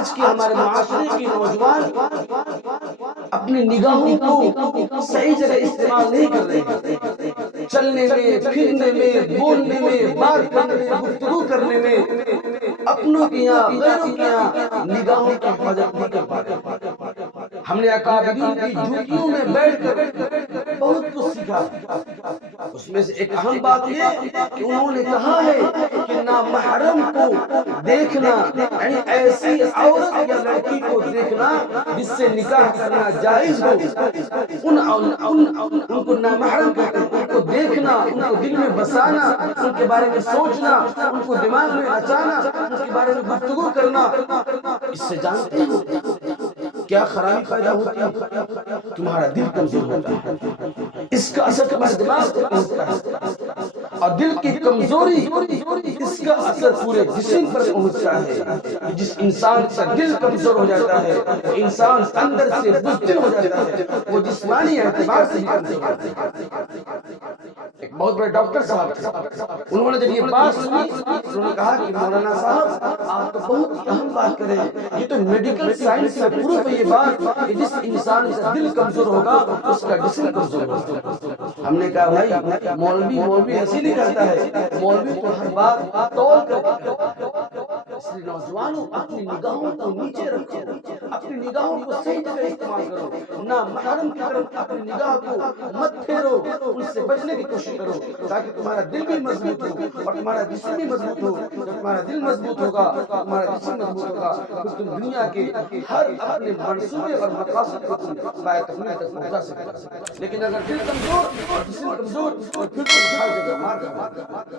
آج کے ہمارے معاشرے کے نوجوان اپنی نگاہوں کو صحیح جگہ استعمال نہیں کر رہے ہیں. چلنے میں، پھرنے میں، بولنے میں، بات کرنے میں، گفتگو کرنے میں اپنوں کی یہاں غیروں کی یہاں نگاہوں کی حفاظت نہیں کر پاتے. ہم نے اکابرین کی جھوکیوں میں بیٹھ کر بہت کچھ سیکھا. اس میں سے ایک اہم بات یہ کہ انہوں نے کہا ہے کہ نامحرم کو دیکھنا، یعنی ایسی عورت یا لڑکی کو دیکھنا جس سے نکاح کرنا جائز ہو، ان کو نامحرم کہتے ہیں. ان کو دیکھنا، ان کو دل میں بسانا، ان کے بارے میں سوچنا، ان کو دماغ میں رچانا، ان کے بارے میں گفتگو کرنا، اس سے جانتے ہو کیا خرابی پیدا ہوتی ہے؟ تمہارا دل کمزور ہوتا ہے، اس کا اثر تمہارے دماغ پر پہنچتا ہے، اور دل کی کمزوری اس کا اثر پورے جسم پر پہنچتا ہے. جس انسان کا دل کمزور ہو جاتا ہے وہ انسان اندر سے بزدل ہو جاتا ہے، وہ جسمانی اعتبار سے بھی کمزور ہو جاتا ہے. ایک بہت بڑے ڈاکٹر صاحب تھے، انہوں نے جب یہ بات سنی انہوں نے کہا کہ مولانا صاحب آپ تو بہت ہی اہم بات کریں، یہ تو میڈیکل سائنس میں پروف ہے یہ بات کہ جس انسان کا دل کمزور ہوگا اس کا جسم کمزور ہوگا. ہم نے کہا بھائی مولوی ایسے نہیں کہتا ہے، مولوی تو ہر بات تول کر کہتا ہے. اس لیے نوجوانوں اپنی نگاہوں کو نیچے رکھو، اپنی نگاہوں کو صحیح جگہ استعمال کرو، نہ محرم کی طرف اپنی نگاہ کو مت پھیرو، ان سے بچنے کی کوشش کرو تاکہ تمہارا دل بھی مضبوط ہو اور تمہارا جسم بھی مضبوط ہو. جب تمہارا دل مضبوط ہوگا، تمہارا جسم مضبوط ہوگا، پھر تم دنیا کے ہر اپنے منصوبے اور مقاصد کو تم پائے تکمیل تک پہنچا سکتے. لیکن اگر دل کمزور اور جسم کمزور تو پھر تم ہر جگہ مار کھاؤ گے.